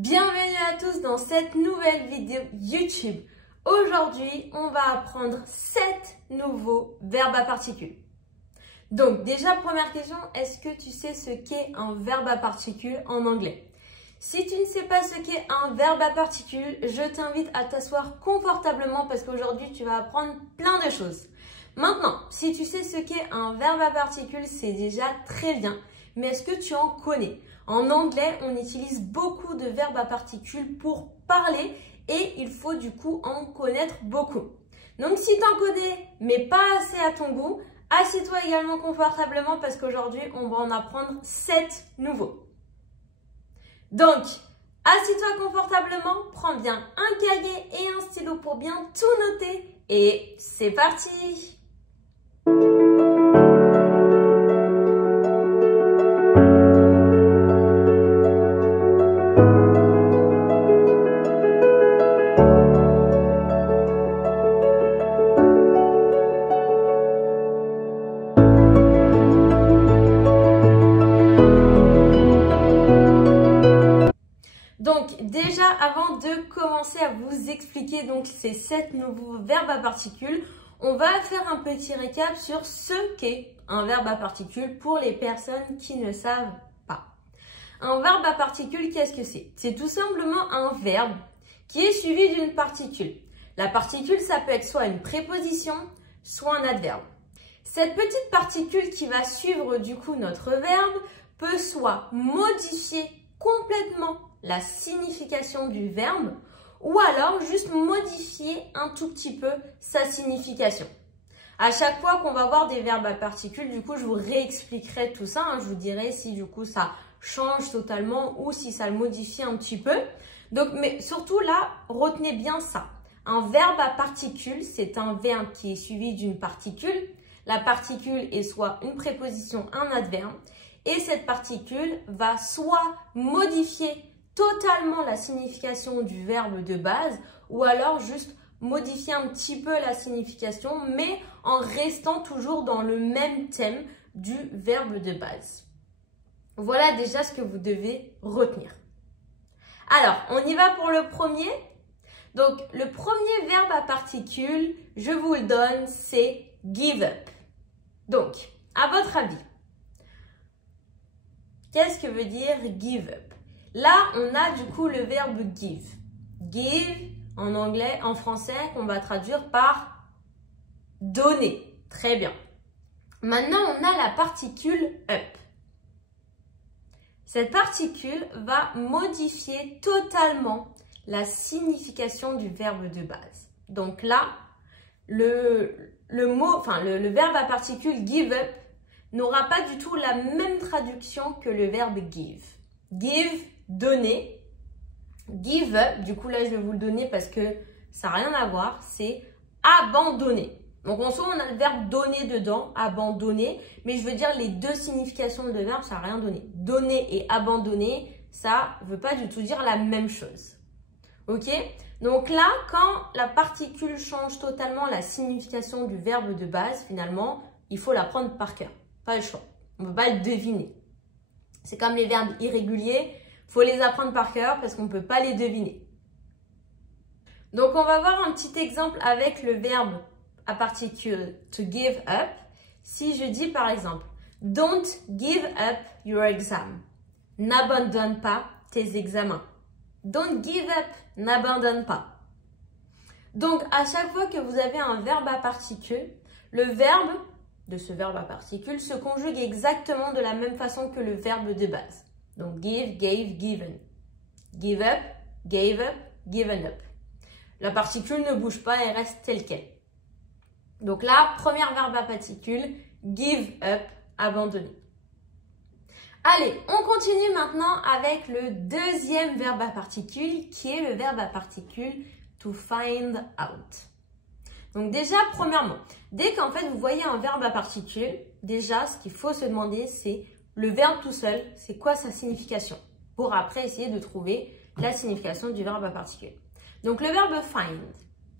Bienvenue à tous dans cette nouvelle vidéo YouTube. Aujourd'hui, on va apprendre 7 nouveaux verbes à particules. Donc déjà, première question, est-ce que tu sais ce qu'est un verbe à particules en anglais? Si tu ne sais pas ce qu'est un verbe à particules, je t'invite à t'asseoir confortablement parce qu'aujourd'hui, tu vas apprendre plein de choses. Maintenant, si tu sais ce qu'est un verbe à particules, c'est déjà très bien. Mais est-ce que tu en connais? En anglais, on utilise beaucoup de verbes à particules pour parler et il faut du coup en connaître beaucoup. Donc si tu en connais, mais pas assez à ton goût, assieds-toi également confortablement parce qu'aujourd'hui, on va en apprendre 7 nouveaux. Donc, assieds-toi confortablement, prends bien un cahier et un stylo pour bien tout noter et c'est parti! Donc déjà, avant de commencer à vous expliquer donc ces 7 nouveaux verbes à particules, on va faire un petit récap sur ce qu'est un verbe à particules pour les personnes qui ne savent pas. Un verbe à particules, qu'est-ce que c'est? C'est tout simplement un verbe qui est suivi d'une particule. La particule, ça peut être soit une préposition, soit un adverbe. Cette petite particule qui va suivre du coup notre verbe peut soit modifier complètement la signification du verbe ou alors juste modifier un tout petit peu sa signification. À chaque fois qu'on va voir des verbes à particules, du coup, je vous réexpliquerai tout ça. Je vous dirai si du coup ça change totalement ou si ça le modifie un petit peu. Donc, mais surtout là, retenez bien ça. Un verbe à particules, c'est un verbe qui est suivi d'une particule. La particule est soit une préposition, un adverbe. Et cette particule va soit modifier totalement la signification du verbe de base ou alors juste modifier un petit peu la signification mais en restant toujours dans le même thème du verbe de base. Voilà déjà ce que vous devez retenir. Alors, on y va pour le premier. Donc, le premier verbe à particules, je vous le donne, c'est give up. Donc, à votre avis, qu'est-ce que veut dire give up? Là, on a du coup le verbe give. Give, en anglais, en français, qu'on va traduire par donner. Très bien. Maintenant, on a la particule up. Cette particule va modifier totalement la signification du verbe de base. Donc là, le verbe à particule give up n'aura pas du tout la même traduction que le verbe give. Give, donner. Give up, du coup là je vais vous le donner parce que ça n'a rien à voir, c'est abandonner. Donc en soi on a le verbe donner dedans, abandonner, mais je veux dire les deux significations de verbe, ça n'a rien donné. Donner et abandonner, ça ne veut pas du tout dire la même chose. Ok? Donc là, quand la particule change totalement la signification du verbe de base, finalement, il faut l'apprendre par cœur. Pas le choix. On ne peut pas le deviner. C'est comme les verbes irréguliers, il faut les apprendre par cœur parce qu'on ne peut pas les deviner. Donc, on va voir un petit exemple avec le verbe à particule to give up. Si je dis par exemple, don't give up your exam. N'abandonne pas tes examens. Don't give up, n'abandonne pas. Donc, à chaque fois que vous avez un verbe à particule, le verbe de ce verbe à particule se conjugue exactement de la même façon que le verbe de base. Donc, give, gave, given. Give up, gave up, given up. La particule ne bouge pas et reste telle qu'elle. Donc là, premier verbe à particule, give up, abandonner. Allez, on continue maintenant avec le deuxième verbe à particule qui est le verbe à particule to find out. Donc déjà, premièrement, dès qu'en fait vous voyez un verbe à particule, déjà ce qu'il faut se demander c'est le verbe tout seul, c'est quoi sa signification? Pour après essayer de trouver la signification du verbe à particule. Donc le verbe find,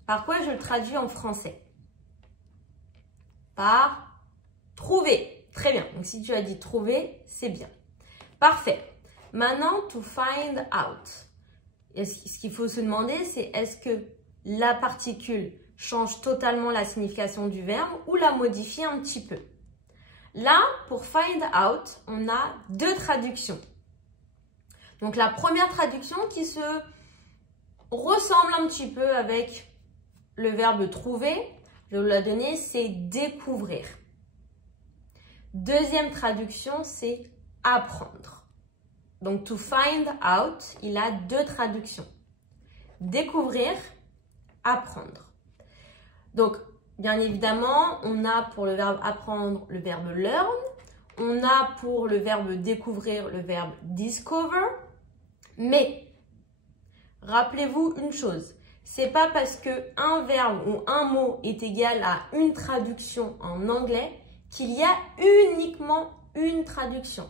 par quoi je le traduis en français? Par trouver. Très bien, donc si tu as dit trouver, c'est bien. Parfait. Maintenant, to find out. ce qu'il faut se demander, c'est est-ce que la particule change totalement la signification du verbe ou la modifie un petit peu. Là, pour find out, on a deux traductions. Donc la première traduction qui se ressemble un petit peu avec le verbe trouver, je vais vous la donner, c'est découvrir. Deuxième traduction, c'est apprendre. Donc to find out, il a deux traductions. Découvrir, apprendre. Donc, bien évidemment, on a pour le verbe apprendre le verbe learn. On a pour le verbe découvrir le verbe discover. Mais, rappelez-vous une chose. C'est pas parce que un verbe ou un mot est égal à une traduction en anglais qu'il y a uniquement une traduction.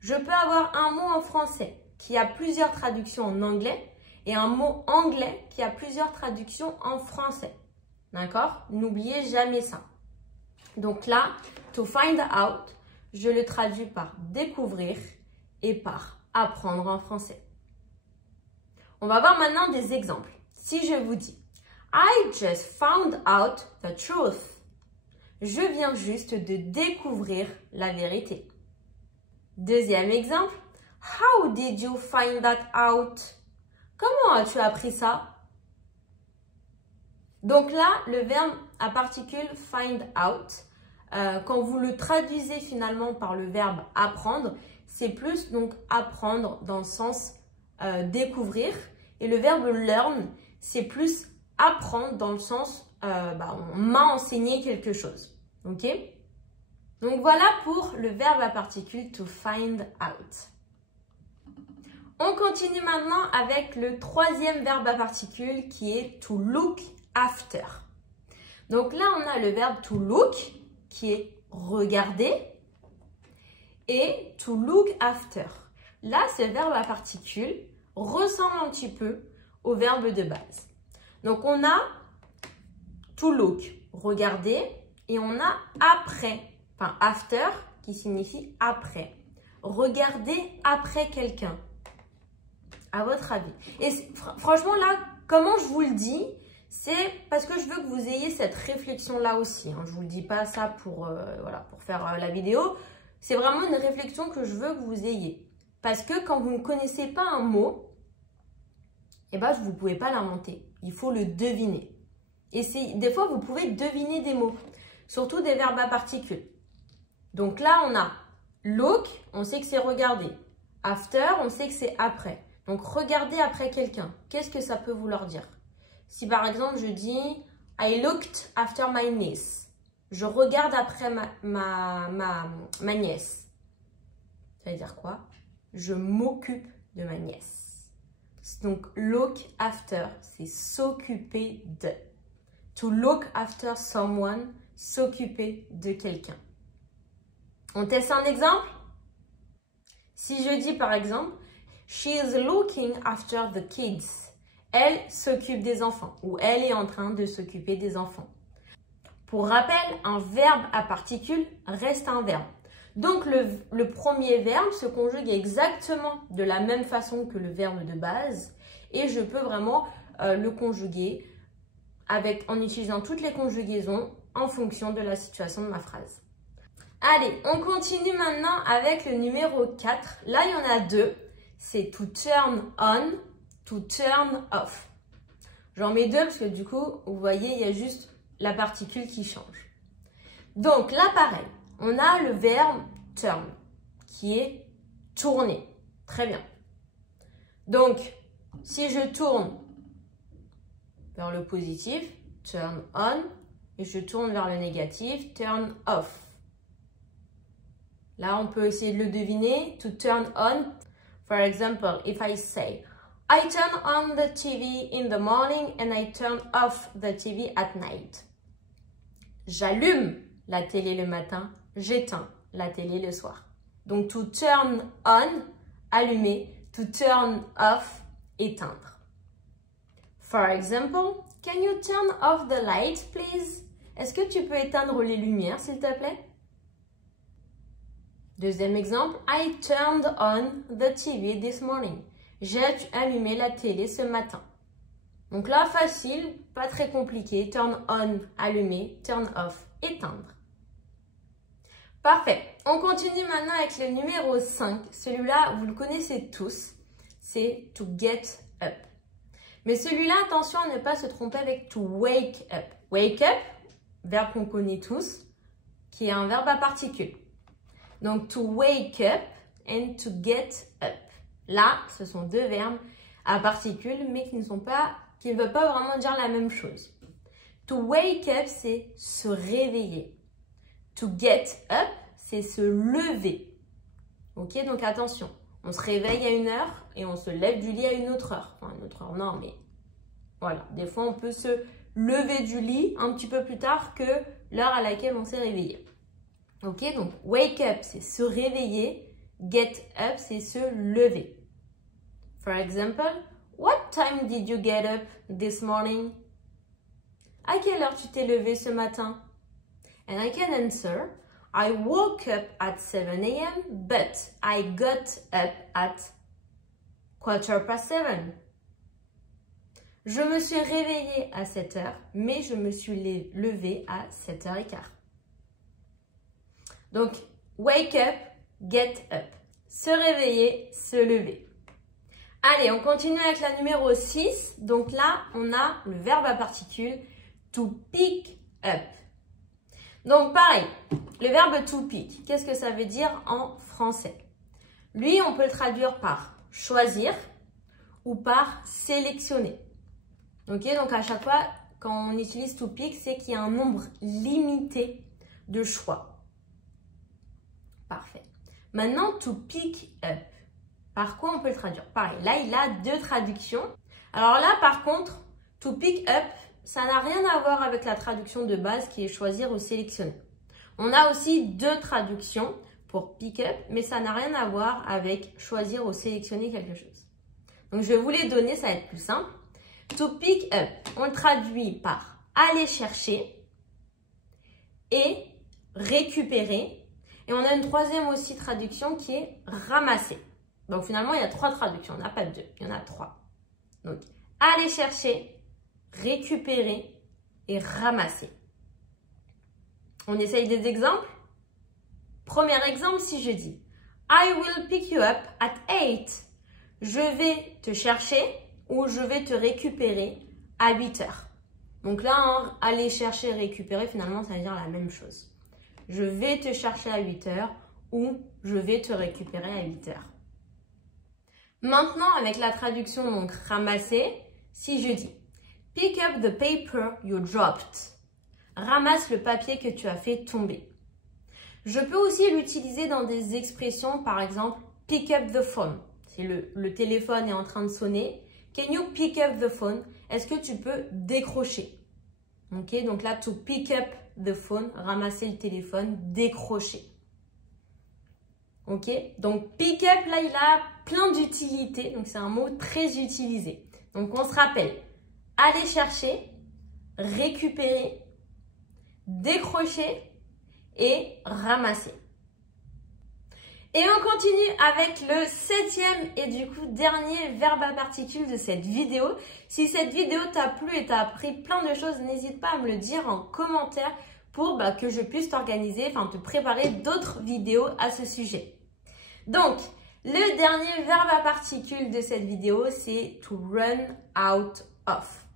Je peux avoir un mot en français qui a plusieurs traductions en anglais et un mot anglais qui a plusieurs traductions en français. D'accord? N'oubliez jamais ça. Donc là, to find out, je le traduis par découvrir et par apprendre en français. On va voir maintenant des exemples. Si je vous dis I just found out the truth. Je viens juste de découvrir la vérité. Deuxième exemple. How did you find that out? Comment as-tu appris ça? Donc là, le verbe à particule find out, quand vous le traduisez finalement par le verbe apprendre, c'est plus donc apprendre dans le sens découvrir. Et le verbe learn, c'est plus apprendre dans le sens on m'a enseigné quelque chose. Ok? Donc voilà pour le verbe à particule to find out. On continue maintenant avec le troisième verbe à particule qui est to look after. Donc là, on a le verbe to look qui est regarder et to look after. Là, ce verbe à particule ressemble un petit peu au verbe de base. Donc on a to look, regarder, et on a après, enfin after qui signifie après. Regarder après quelqu'un. À votre avis. Et franchement là, comment je vous le dis, c'est parce que je veux que vous ayez cette réflexion-là aussi. Je ne vous le dis pas ça pour faire la vidéo. C'est vraiment une réflexion que je veux que vous ayez. Parce que quand vous ne connaissez pas un mot, vous ne pouvez pas l'inventer. Il faut le deviner. Et des fois, vous pouvez deviner des mots. Surtout des verbes à particules. Donc là, on a look, on sait que c'est regarder. After, on sait que c'est après. Donc, regarder après quelqu'un. Qu'est-ce que ça peut vouloir dire? Si par exemple, je dis « I looked after my niece ». Je regarde après ma nièce. Ça veut dire quoi? Je m'occupe de ma nièce. Donc, look after, c'est s'occuper de. To look after someone, s'occuper de quelqu'un. On teste un exemple? Si je dis par exemple « She is looking after the kids ». Elle s'occupe des enfants ou elle est en train de s'occuper des enfants. Pour rappel, un verbe à particule reste un verbe. Donc, le premier verbe se conjugue exactement de la même façon que le verbe de base et je peux vraiment le conjuguer en utilisant toutes les conjugaisons en fonction de la situation de ma phrase. Allez, on continue maintenant avec le numéro 4. Là, il y en a deux. C'est to turn on, to turn off. J'en mets deux parce que du coup, vous voyez, il y a juste la particule qui change. Donc là, pareil, on a le verbe turn qui est tourner. Très bien. Donc, si je tourne vers le positif, turn on, et je tourne vers le négatif, turn off. Là, on peut essayer de le deviner. To turn on, for example, if I say, I turn on the TV in the morning and I turn off the TV at night. J'allume la télé le matin, j'éteins la télé le soir. Donc, to turn on, allumer, to turn off, éteindre. For example, can you turn off the light, please? Est-ce que tu peux éteindre les lumières, s'il te plaît? Deuxième exemple, I turned on the TV this morning. J'ai allumé la télé ce matin. Donc là, facile, pas très compliqué. Turn on, allumer. Turn off, éteindre. Parfait. On continue maintenant avec le numéro 5. Celui-là, vous le connaissez tous. C'est to get up. Mais celui-là, attention à ne pas se tromper avec to wake up. Wake up, verbe qu'on connaît tous, qui est un verbe à particules. Donc, to wake up and to get up. Là, ce sont deux verbes à particules, mais qui ne veulent pas vraiment dire la même chose. To wake up, c'est se réveiller. To get up, c'est se lever. Ok, donc attention. On se réveille à une heure et on se lève du lit à une autre heure. Enfin, une autre heure, non, mais voilà. Des fois, on peut se lever du lit un petit peu plus tard que l'heure à laquelle on s'est réveillé. Ok, donc wake up, c'est se réveiller. Get up, c'est se lever. For example, what time did you get up this morning? À quelle heure tu t'es levé ce matin? And I can answer, I woke up at 7 a.m. but I got up at 7:15. Je me suis réveillée à 7 heures, mais je me suis levée à 7h15. Donc, wake up, get up. Se réveiller, se lever. Allez, on continue avec la numéro 6. Donc là, on a le verbe à particules to pick up. Donc pareil, le verbe to pick, qu'est-ce que ça veut dire en français? Lui, on peut le traduire par choisir ou par sélectionner. Ok, donc à chaque fois, quand on utilise to pick, c'est qu'il y a un nombre limité de choix. Parfait. Maintenant, to pick up. Par quoi on peut le traduire? Pareil, là, il a deux traductions. Alors là, par contre, to pick up, ça n'a rien à voir avec la traduction de base qui est choisir ou sélectionner. On a aussi deux traductions pour pick up, mais ça n'a rien à voir avec choisir ou sélectionner quelque chose. Donc, je vais vous les donner, ça va être plus simple. To pick up, on le traduit par aller chercher et récupérer. Et on a une troisième aussi traduction qui est ramasser. Donc finalement, il y a trois traductions, il n'y en a pas deux, il y en a trois. Donc, aller chercher, récupérer et ramasser. On essaye des exemples. Premier exemple, si je dis I will pick you up at 8. Je vais te chercher ou je vais te récupérer à 8 heures. Donc là, hein, aller chercher, récupérer, finalement, ça veut dire la même chose. Je vais te chercher à 8 heures ou je vais te récupérer à 8 heures. Maintenant, avec la traduction donc ramasser, si je dis pick up the paper you dropped, ramasse le papier que tu as fait tomber. Je peux aussi l'utiliser dans des expressions, par exemple pick up the phone. Si le téléphone est en train de sonner, can you pick up the phone? Est-ce que tu peux décrocher? Ok, donc là, to pick up the phone, ramasser le téléphone, décrocher. Ok, donc pick up, là, il a plein d'utilités. Donc, c'est un mot très utilisé. Donc, on se rappelle, aller chercher, récupérer, décrocher et ramasser. Et on continue avec le 7e et du coup dernier verbe à particules de cette vidéo. Si cette vidéo t'a plu et t'a appris plein de choses, n'hésite pas à me le dire en commentaire pour que je puisse t'organiser, enfin te préparer d'autres vidéos à ce sujet. Donc, le dernier verbe à particules de cette vidéo, c'est to run out of.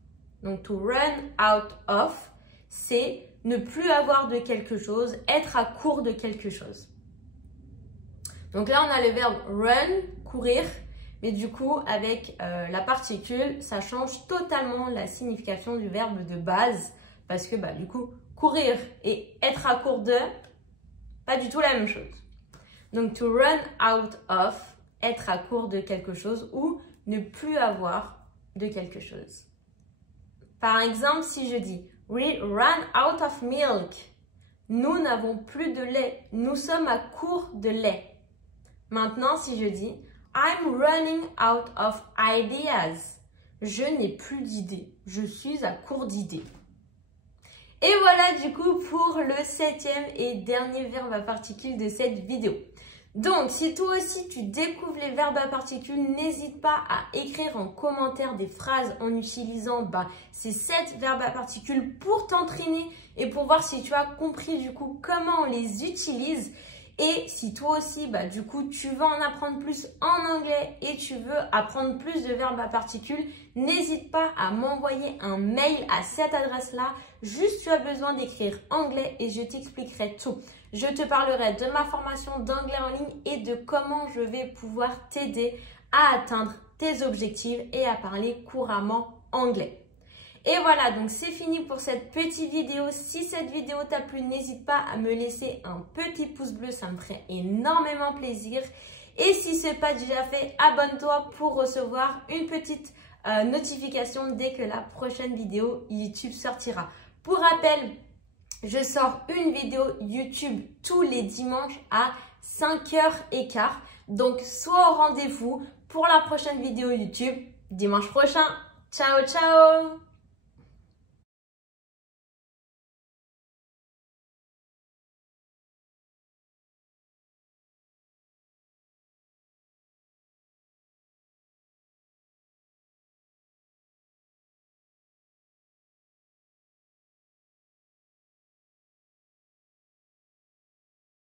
Donc, to run out of, c'est ne plus avoir de quelque chose, être à court de quelque chose. Donc là, on a le verbe run, courir, mais du coup, avec la particule, ça change totalement la signification du verbe de base parce que du coup, courir et être à court de, pas du tout la même chose. Donc, to run out of, être à court de quelque chose ou ne plus avoir de quelque chose. Par exemple, si je dis we ran out of milk, nous n'avons plus de lait, nous sommes à court de lait. Maintenant, si je dis I'm running out of ideas, je n'ai plus d'idées, je suis à court d'idées. Et voilà du coup pour le 7e et dernier verbe à particules de cette vidéo. Donc, si toi aussi tu découvres les verbes à particules, n'hésite pas à écrire en commentaire des phrases en utilisant ces 7 verbes à particules pour t'entraîner et pour voir si tu as compris du coup comment on les utilise. Et si toi aussi, du coup, tu veux en apprendre plus en anglais et tu veux apprendre plus de verbes à particules, n'hésite pas à m'envoyer un mail à cette adresse-là. Juste, tu as besoin d'écrire anglais et je t'expliquerai tout. Je te parlerai de ma formation d'anglais en ligne et de comment je vais pouvoir t'aider à atteindre tes objectifs et à parler couramment anglais. Et voilà, donc c'est fini pour cette petite vidéo. Si cette vidéo t'a plu, n'hésite pas à me laisser un petit pouce bleu, ça me ferait énormément plaisir. Et si ce n'est pas déjà fait, abonne-toi pour recevoir une petite notification dès que la prochaine vidéo YouTube sortira. Pour rappel, je sors une vidéo YouTube tous les dimanches à 5h15. Donc, sois au rendez-vous pour la prochaine vidéo YouTube dimanche prochain. Ciao, ciao!